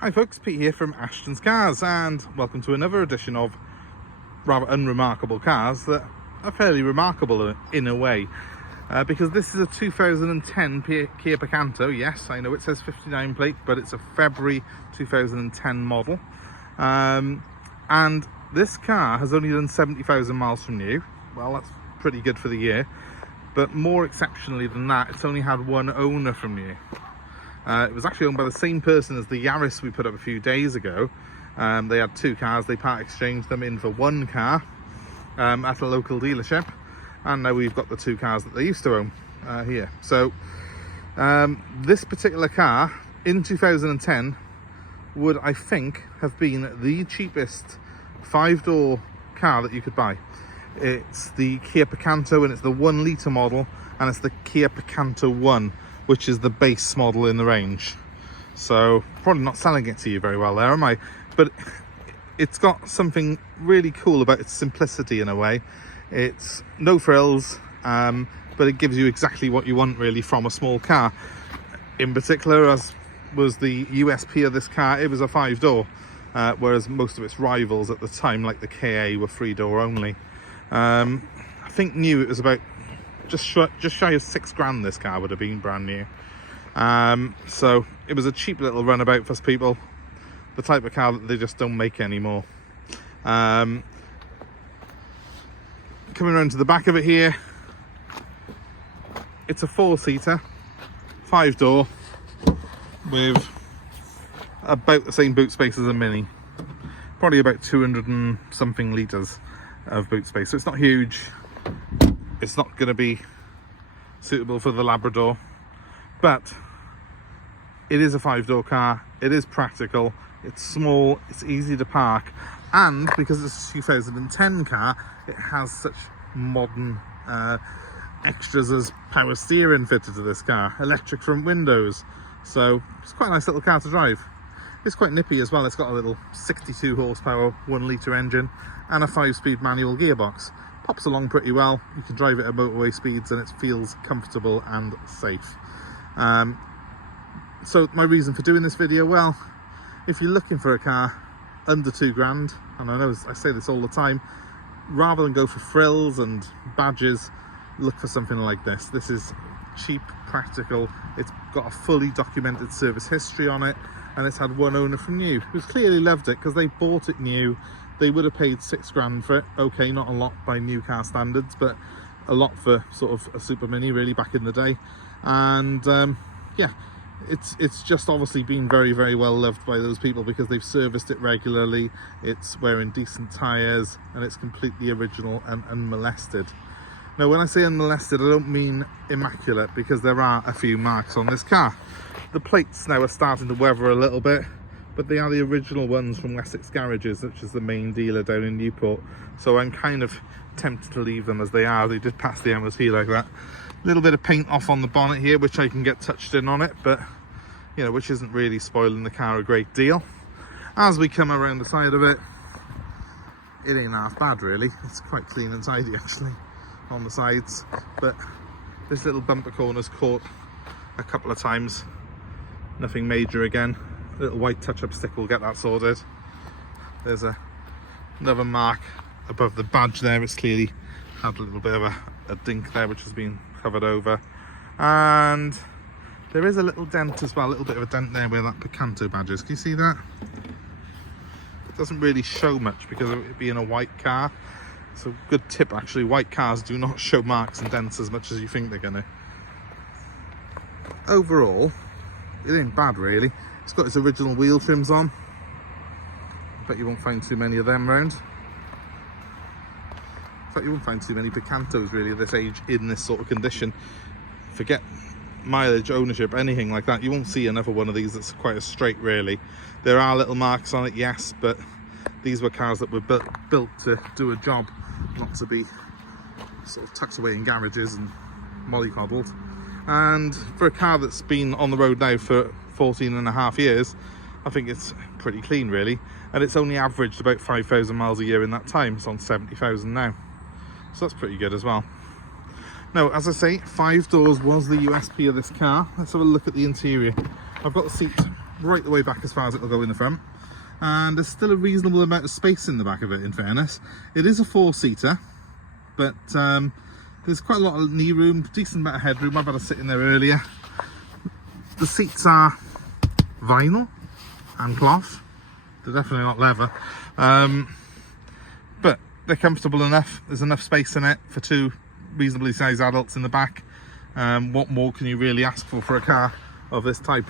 Hi folks, Pete here from Ashton's Cars, and welcome to another edition of rather unremarkable cars that are fairly remarkable in a way, because this is a 2010 Kia Picanto. Yes, I know it says 59 plate, but it's a February 2010 model, and this car has only done 70,000 miles from new. Well, that's pretty good for the year, but more exceptionally than that, it's only had one owner from new. It was actually owned by the same person as the Yaris we put up a few days ago. They had two cars, they part exchanged them in for one car at a local dealership, and now we've got the two cars that they used to own here. So this particular car in 2010 would, I think, have been the cheapest 5-door car that you could buy. It's the Kia Picanto, and it's the 1 litre model, and it's the Kia Picanto 1, which is the base model in the range. So probably not selling it to you very well there, am I? But it's got something really cool about its simplicity in a way. It's no frills, but it gives you exactly what you want really from a small car. In particular, as was the USP of this car, it was a 5-door, whereas most of its rivals at the time, like the KA, were 3-door only. I think new it was about just shy of £6,000. This car would have been brand new, so it was a cheap little runabout for people, the type of car that they just don't make anymore. Coming around to the back of it here, it's a 4-seater 5-door with about the same boot space as a Mini, probably about 200 and something litres of boot space, so it's not huge. It's not going to be suitable for the Labrador, but it is a 5-door car. It is practical, it's small, it's easy to park, and because it's a 2010 car, it has such modern extras as power steering fitted to this car, electric front windows, so it's quite a nice little car to drive. It's quite nippy as well. It's got a little 62 horsepower 1 litre engine and a 5-speed manual gearbox. Pops along pretty well. You can drive it at motorway speeds and it feels comfortable and safe. So my reason for doing this video, well, if you're looking for a car under £2,000, and I know I say this all the time, rather than go for frills and badges, look for something like this. This is cheap, practical, it's got a fully documented service history on it, and it's had one owner from new who's clearly loved it because they bought it new. They would have paid £6,000 for it. Okay, not a lot by new car standards, but a lot for sort of a Super Mini really back in the day. And yeah, it's just obviously been very, very well loved by those people because they've serviced it regularly. It's wearing decent tyres and it's completely original and unmolested. Now, when I say unmolested, I don't mean immaculate, because there are a few marks on this car. The plates now are starting to weather a little bit, but they are the original ones from Wessex Garages, which is the main dealer down in Newport. So I'm kind of tempted to leave them as they are. They did pass the MOT like that. A little bit of paint off on the bonnet here, which I can get touched in on it, but you know, which isn't really spoiling the car a great deal. As we come around the side of it, it ain't half bad really. It's quite clean and tidy actually on the sides, but this little bumper corner's caught a couple of times. Nothing major again. A little white touch-up stick will get that sorted. There's another mark above the badge there. It's clearly had a little bit of a dink there, which has been covered over. And there is a little dent as well, a little bit of a dent there where that Picanto badge is. Can you see that? It doesn't really show much because of it being a white car. So good tip actually, white cars do not show marks and dents as much as you think they're gonna. Overall, it ain't bad really. It's got its original wheel trims on. I bet you won't find too many of them around. In fact, you won't find too many Picantos really at this age in this sort of condition. Forget mileage, ownership, anything like that. You won't see another one of these that's quite as straight really. There are little marks on it, yes, but these were cars that were built to do a job, not to be sort of tucked away in garages and mollycoddled. And for a car that's been on the road now for 14.5 years, I think it's pretty clean really, and it's only averaged about 5,000 miles a year in that time. It's on 70,000 now, so that's pretty good as well. Now, as I say, 5 doors was the USP of this car. Let's have a look at the interior. I've got the seat right the way back as far as it'll go in the front, and there's still a reasonable amount of space in the back of it, in fairness. It is a 4-seater, but there's quite a lot of knee room, decent amount of headroom. I've had to sit in there earlier. The seats are vinyl and cloth. They're definitely not leather, but they're comfortable enough. There's enough space in it for 2 reasonably sized adults in the back. What more can you really ask for a car of this type?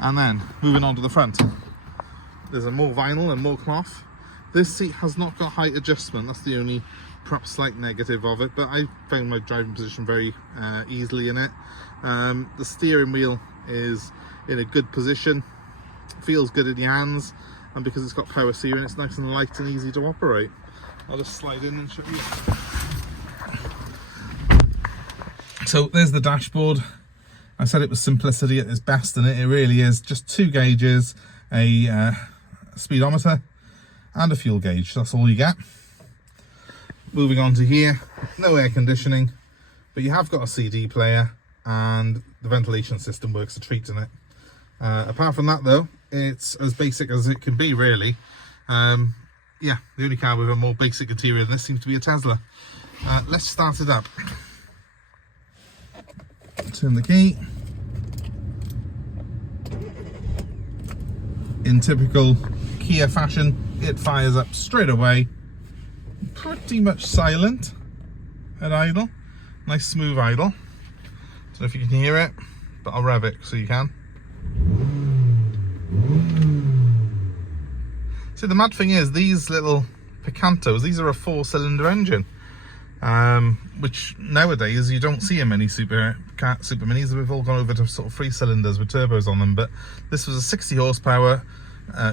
And then moving on to the front, there's a more vinyl and more cloth. This seat has not got height adjustment. That's the only perhaps slight negative of it, but I found my driving position very easily in it. The steering wheel is in a good position, feels good in your hands, and because it's got power steering, it's nice and light and easy to operate. I'll just slide in and show you. So there's the dashboard. I said it was simplicity at its best, and it really is. Just 2 gauges, a speedometer and a fuel gauge. That's all you get. Moving on to here, no air conditioning, but you have got a CD player, and the ventilation system works a treat in it. Apart from that though, it's as basic as it can be, really. Yeah, the only car with a more basic interior than this seems to be a Tesla. Let's start it up. Turn the key. In typical Kia fashion, it fires up straight away. Pretty much silent at idle. Nice smooth idle. Don't know if you can hear it, but I'll rev it so you can. See, the mad thing is, these little Picantos, these are a 4-cylinder engine. Which nowadays you don't see in many super minis. We've all gone over to sort of 3 cylinders with turbos on them, but this was a 60 horsepower,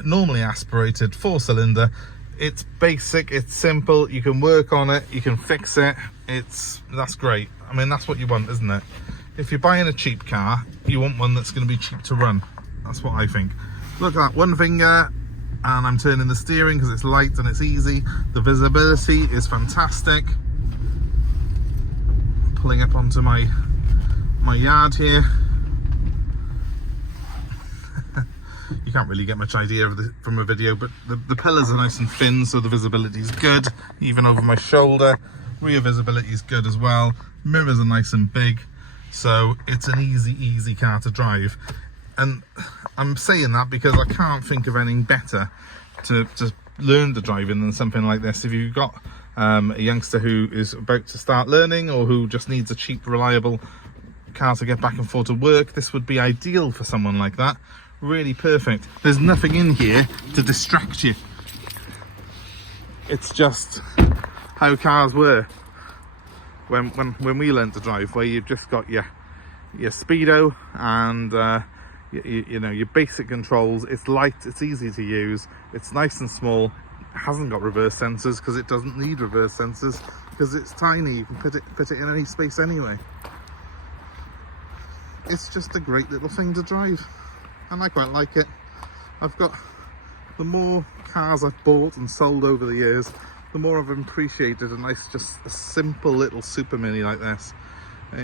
normally aspirated 4-cylinder. It's basic, it's simple, you can work on it, you can fix it. That's great. I mean, that's what you want, isn't it? If you're buying a cheap car, you want one that's going to be cheap to run. That's what I think. Look at that, 1 finger, and I'm turning the steering because it's light and it's easy. The visibility is fantastic. Pulling up onto my yard here. You can't really get much idea of from a video, but the pillars are nice and thin, so the visibility is good, even over my shoulder. Rear visibility is good as well. Mirrors are nice and big, so it's an easy car to drive. And I'm saying that because I can't think of anything better to learn to drive in than something like this. If you've got a youngster who is about to start learning, or who just needs a cheap, reliable car to get back and forth to work, this would be ideal for someone like that. Really perfect. There's nothing in here to distract you. It's just how cars were when we learned to drive, where you've just got your speedo and you know, your basic controls. It's light, it's easy to use, it's nice and small. Hasn't got reverse sensors because it doesn't need reverse sensors because it's tiny. You can put it in any space anyway. It's just a great little thing to drive, and I quite like it. The more cars I've bought and sold over the years, the more I've appreciated just a simple little super mini like this.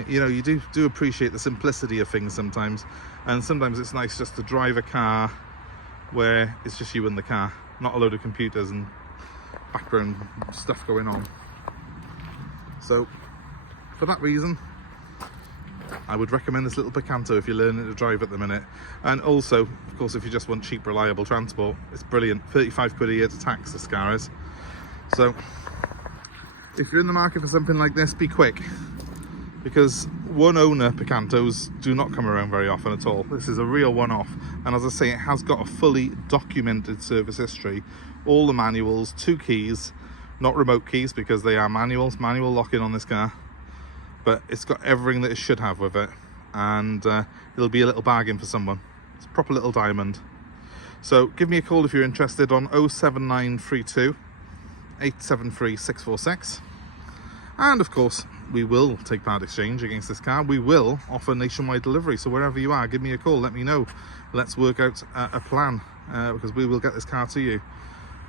You know, you do appreciate the simplicity of things sometimes, and sometimes it's nice just to drive a car where it's just you and the car, not a load of computers and background stuff going on. So for that reason, I would recommend this little Picanto if you're learning to drive at the minute. And also, of course, if you just want cheap, reliable transport, it's brilliant. 35 quid a year to tax, this car is. So if you're in the market for something like this, be quick, because one owner Picantos do not come around very often at all. This is a real one-off, and as I say, it has got a fully documented service history, all the manuals, 2 keys, not remote keys because they are manual lock-in on this car, but it's got everything that it should have with it, and it'll be a little bargain for someone. It's a proper little diamond. So give me a call if you're interested on 07932 873 646, and of course we will take part exchange against this car. We will offer nationwide delivery, so wherever you are, give me a call, let me know. Let's work out a plan, because we will get this car to you.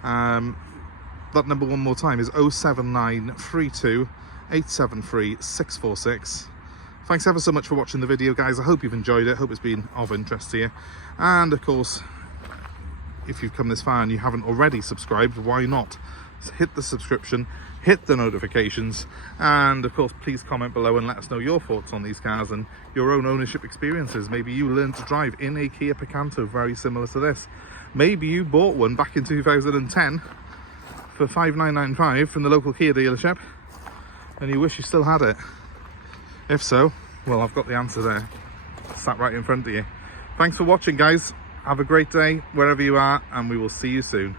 That number one more time is 07932 873 646, Thanks ever so much for watching the video, guys. I hope you've enjoyed it. I hope it's been of interest to you. And of course, if you've come this far and you haven't already subscribed, why not? So hit the subscription, hit the notifications, and of course please comment below and let us know your thoughts on these cars and your own ownership experiences. Maybe you learned to drive in a Kia Picanto very similar to this. Maybe you bought one back in 2010 for $5,995 from the local Kia dealership and you wish you still had it. If so, well, I've got the answer there, sat right in front of you. Thanks for watching, guys. Have a great day wherever you are, and we will see you soon.